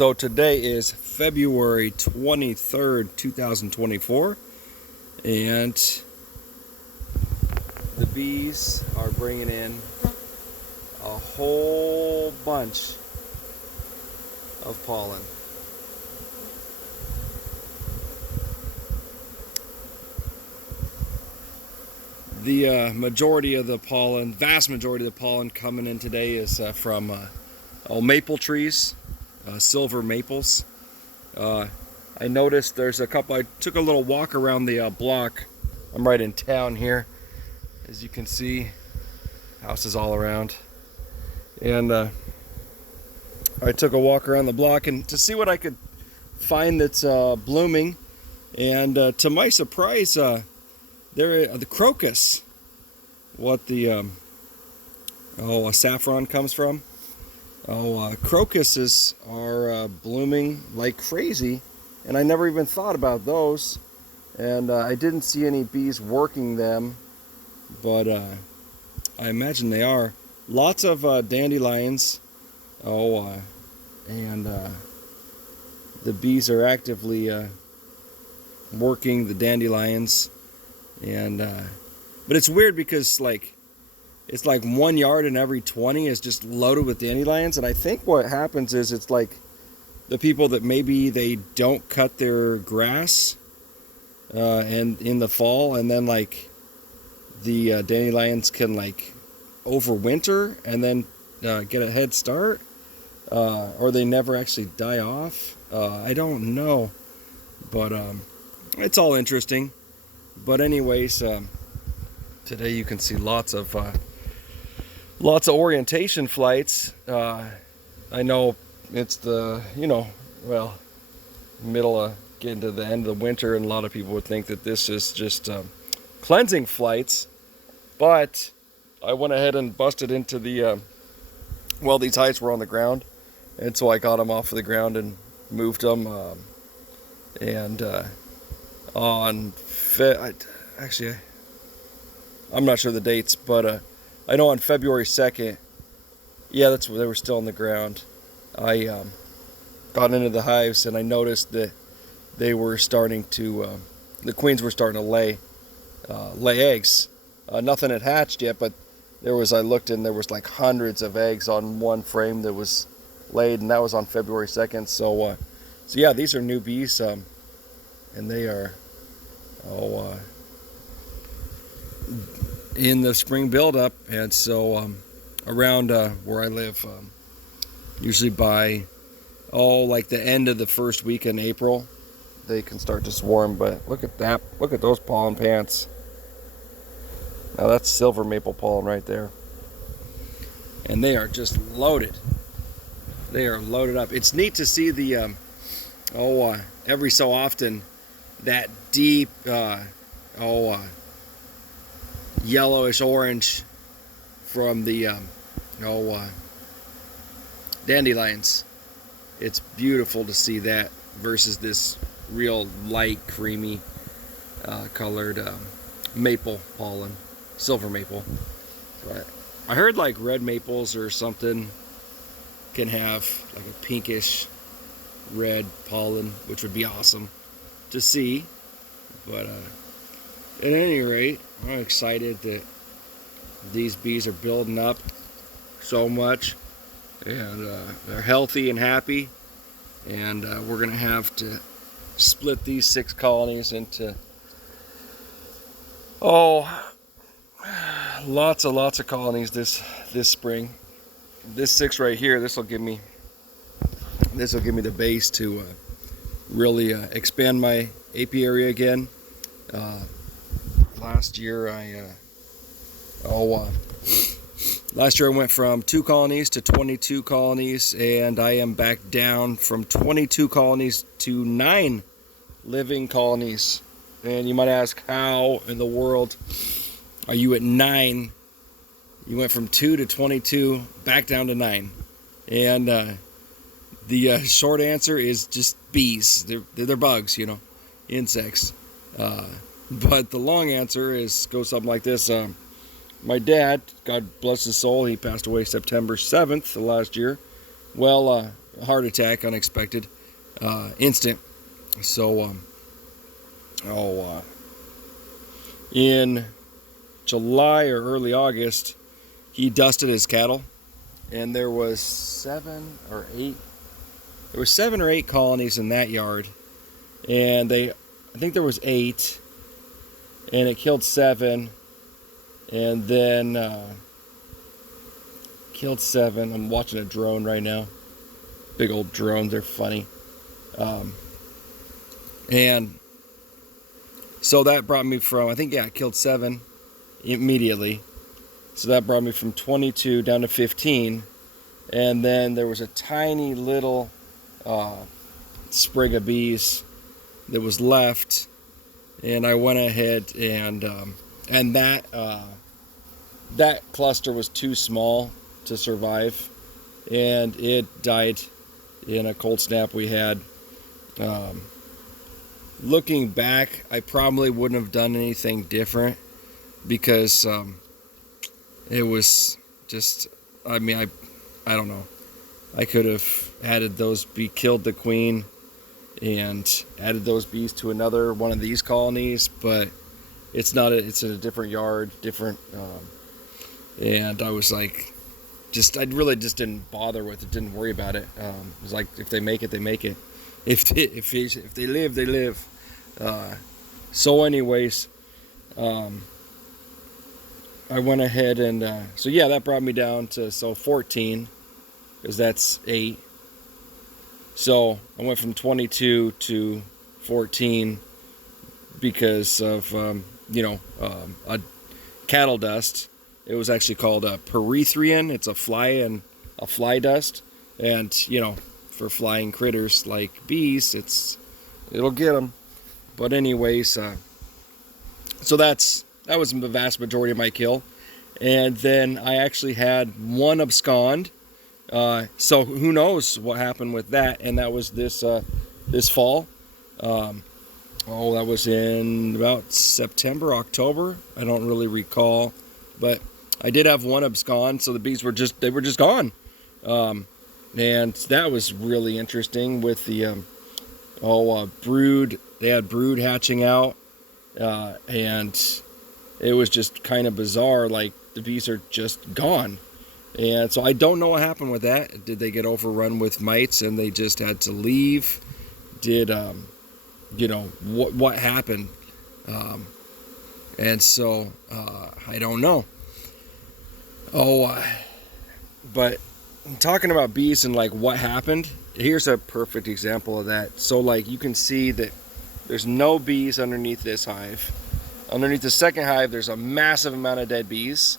So today is February 23rd, 2024, and the bees are bringing in a whole bunch of pollen. The majority of the pollen, vast majority of the pollen coming in today is from maple trees, silver maples. I noticed there's a couple. I took a little walk around the block. I'm right in town here, as you can see, houses all around. And I took a walk around the block and to see what I could find that's blooming. And to my surprise, the crocus, what the saffron comes from. Crocuses are blooming like crazy, and I never even thought about those. And I didn't see any bees working them, but I imagine they are. Lots of dandelions. And the bees are actively working the dandelions. And but it's weird because it's like 1 yard in every 20 is just loaded with dandelions. And I think what happens is it's like the people that maybe they don't cut their grass and in the fall, and then the dandelions can overwinter and then get a head start, or they never actually die off. I don't know, but it's all interesting. But anyways, today you can see lots of orientation flights. I know it's the middle of getting to the end of the winter, and a lot of people would think that this is just cleansing flights. But I went ahead and busted into the these heights were on the ground, and so I got them off of the ground and moved them. I'm not sure the dates, but I know on February 2nd, that's when they were still on the ground. I got into the hives and I noticed that they were starting to, the queens were starting to lay eggs. Nothing had hatched yet, but I looked and there was hundreds of eggs on one frame that was laid, and that was on February 2nd. So yeah, these are new bees, and they are in the spring buildup. And so around where I live, usually by the end of the first week in April, they can start to swarm. But look at that, look at those pollen pants. Now that's silver maple pollen right there, and they are just loaded. They are loaded up. It's neat to see the every so often that deep yellowish orange from the dandelions. It's beautiful to see that versus this real light creamy colored maple pollen, silver maple. But I heard red maples or something can have a pinkish red pollen, which would be awesome to see. But at any rate, I'm excited that these bees are building up so much, and they're healthy and happy. And we're gonna have to split these 6 colonies into lots of colonies this spring. This 6 right here, this will give me the base to really expand my apiary again. Last year I went from 2 colonies to 22 colonies, and I am back down from 22 colonies to 9 living colonies. And you might ask, how in the world are you at 9? You went from 2 to 22, back down to 9. And the short answer is just bees. They're bugs, insects. But the long answer goes something like this. My dad, God bless his soul, he passed away September 7th of last year. Well, heart attack, unexpected, instant. So, in July or early August, he dusted his cattle, and there was 7 or 8. There were 7 or 8 colonies in that yard, and I think there was 8, and it killed 7, and then killed 7. I'm watching a drone right now. Big old drones, they're funny. And so that brought me from, I think, it killed 7 immediately. So that brought me from 22 down to 15. And then there was a tiny little sprig of bees that was left. And I went ahead and that cluster was too small to survive. And it died in a cold snap we had. Looking back, I probably wouldn't have done anything different because it was just, I don't know. I could have added those killed the queen and added those bees to another one of these colonies, but it's not. It's in a different yard, different. And I was like, I really just didn't bother with it. Didn't worry about it. It was like, if they make it, they make it. If they live, they live. So anyways, I went ahead and that brought me down to 14, because that's 8. So I went from 22 to 14 because of a cattle dust. It was actually called a perithrion. It's a fly dust, and for flying critters like bees, it'll get them. But anyways, so that was the vast majority of my kill. And then I actually had 1 abscond. So who knows what happened with that? And that was this fall. That was in about September, October. I don't really recall, but I did have 1 abscond. So the bees were just gone. And that was really interesting with the brood. They had brood hatching out, and it was just kind of bizarre. Like, the bees are just gone. And so I don't know what happened with that. Did they get overrun with mites and they just had to leave? Did what happened? And so I don't know. But talking about bees and like what happened, here's a perfect example of that. So like, you can see that there's no bees underneath this hive. Underneath the second hive, there's a massive amount of dead bees.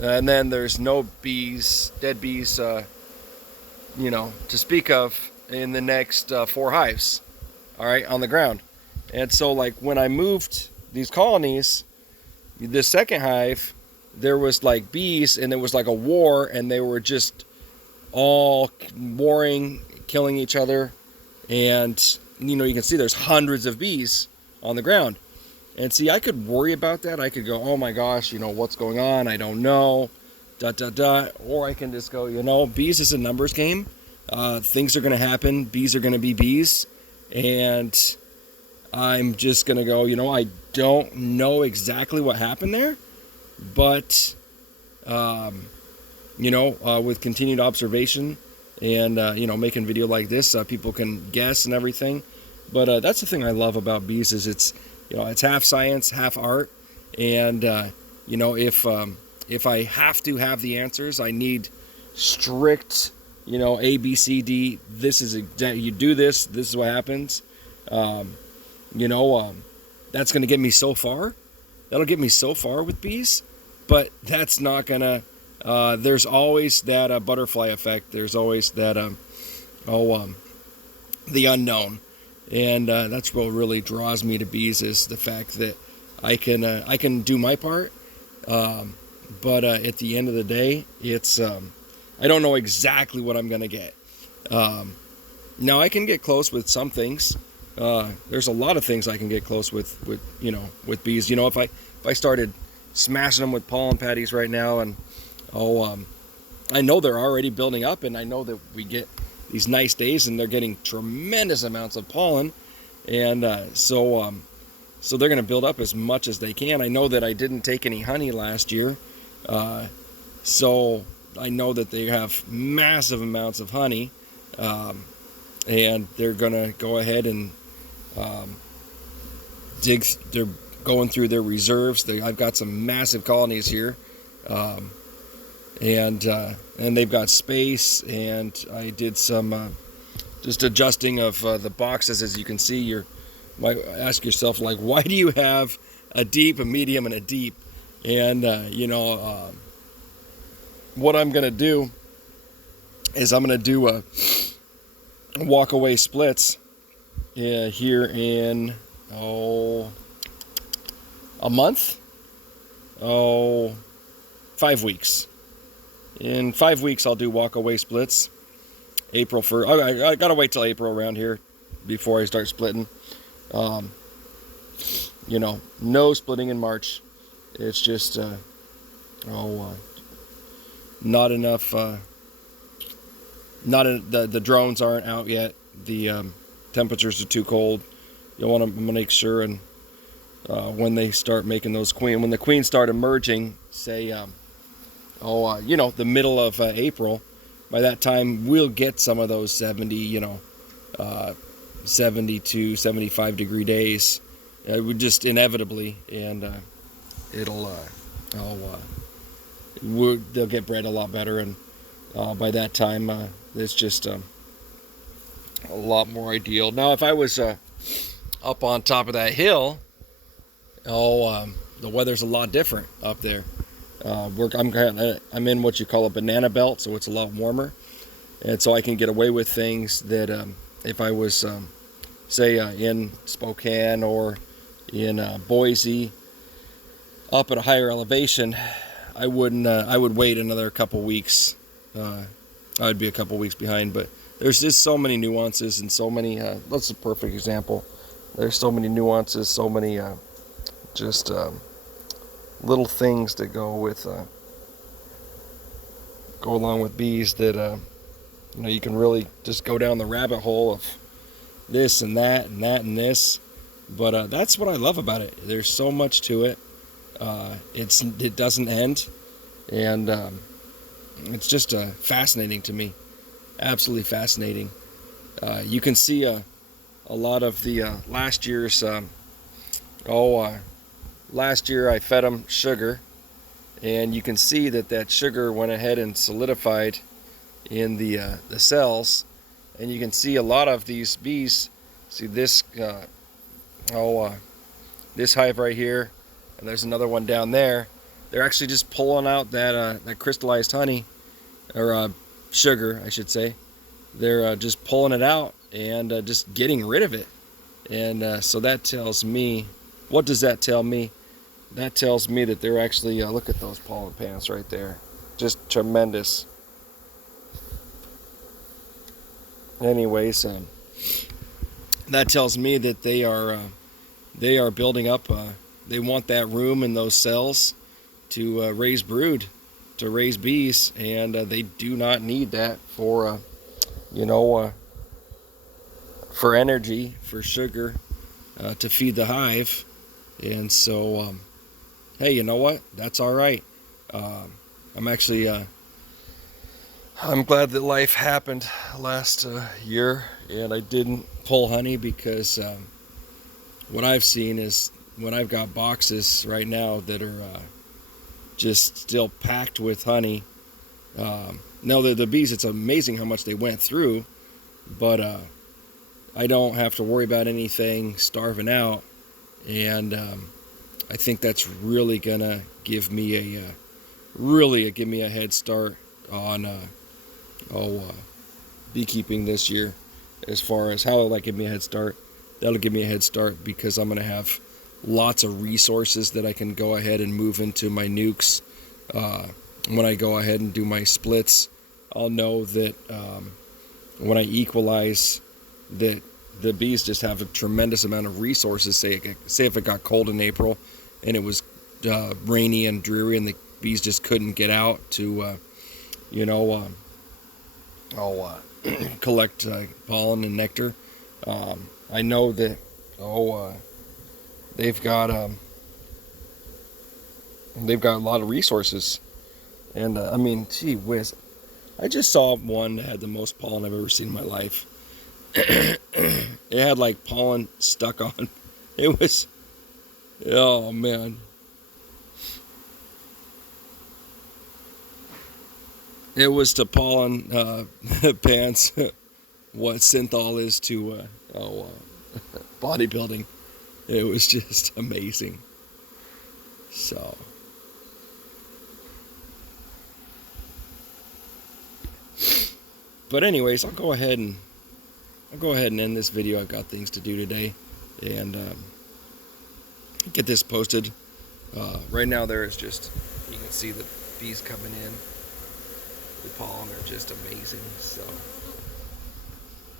And then there's no dead bees, to speak of in the next 4 hives, all right, on the ground. And so like, when I moved these colonies, the second hive, there was like bees, and it was like a war, and they were just all warring, killing each other. And you can see there's hundreds of bees on the ground. And see, I could worry about that. I could go, oh my gosh, what's going on? I don't know. Or I can just go, bees is a numbers game. Things are going to happen. Bees are going to be bees. And I'm just going to go, I don't know exactly what happened there. But, with continued observation and, making video like this, people can guess and everything. But that's the thing I love about bees is it's half science, half art. And, if I have to have the answers, I need strict, A, B, C, D. You do this. This is what happens. That's going to get me so far. That'll get me so far with bees. But that's not going to, there's always that butterfly effect. There's always that, the unknown. And that's what really draws me to bees, is the fact that I can do my part. But at the end of the day, it's I don't know exactly what I'm going to get. Now I can get close with some things. There's a lot of things I can get close with bees. If I started smashing them with pollen patties right now, and I know they're already building up, and I know that we get these nice days, and they're getting tremendous amounts of pollen, and so they're going to build up as much as they can. I know that I didn't take any honey last year, so I know that they have massive amounts of honey, and they're going to go ahead and they're going through their reserves. I've got some massive colonies here, and they've got space, and I did some just adjusting of the boxes. As you can see, you might ask yourself, like, why do you have a deep, a medium, and a deep? And what I'm going to do is I'm going to do a walk-away splits here in a month, 5 weeks. In 5 weeks, I'll do walk-away splits. April 1st. I gotta wait till April around here before I start splitting. No splitting in March. It's just not enough. The drones aren't out yet. The temperatures are too cold. You want to make sure, and when they start making those when the queens start emerging, say, the middle of April. By that time, we'll get some of those 70 to 75 degree days. We just inevitably, and they'll get bred a lot better, and by that time, it's just a lot more ideal. Now, if I was up on top of that hill, the weather's a lot different up there. I'm in what you call a banana belt, so it's a lot warmer, and so I can get away with things that if I was, say, in Spokane or in Boise, up at a higher elevation, I wouldn't. I would wait another couple weeks. I would be a couple weeks behind, but there's just so many nuances and so many. That's a perfect example. There's so many nuances, so many little things that go along with bees that you can really just go down the rabbit hole of this and that and that and this, but that's what I love about it. There's so much to it. It doesn't end, and it's just fascinating to me. Absolutely fascinating. You can see a lot of the last year's last year I fed them sugar, and you can see that sugar went ahead and solidified in the cells, and you can see a lot of these bees. See this this hive right here, and there's another one down there. They're actually just pulling out that crystallized honey, or sugar, I should say. They're just pulling it out and just getting rid of it, and so that tells me. What does that tell me? That tells me that they're actually, look at those pollen pants right there. Just tremendous. Anyways, that tells me that they are building up, they want that room in those cells to raise brood, to raise bees, and they do not need that for, for energy, for sugar, to feed the hive. And so, hey, you know what? That's all right. I'm actually, I'm glad that life happened last year and I didn't pull honey, because what I've seen is when I've got boxes right now that are just still packed with honey. Now the bees, it's amazing how much they went through, but I don't have to worry about anything starving out. And I think that's really gonna give me a head start on beekeeping this year. As far as how will that give me a head start, that'll give me a head start because I'm gonna have lots of resources that I can go ahead and move into my nukes. When I go ahead and do my splits, I'll know that when I equalize, that the bees just have a tremendous amount of resources. Say if it got cold in April and it was rainy and dreary and the bees just couldn't get out to collect pollen and nectar. I know that they've got a lot of resources, and I mean, gee whiz, I just saw one that had the most pollen I've ever seen in my life. It had like pollen stuck on. It was, oh man. It was to pollen pants what synthol is to bodybuilding. It was just amazing. So, but anyways, I'll go ahead and end this video. I've got things to do today, and get this posted. Right now, there is just, you can see the bees coming in. The pollen are just amazing. So,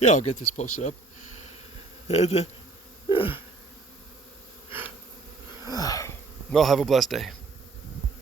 yeah, I'll get this posted up. And, well, have a blessed day.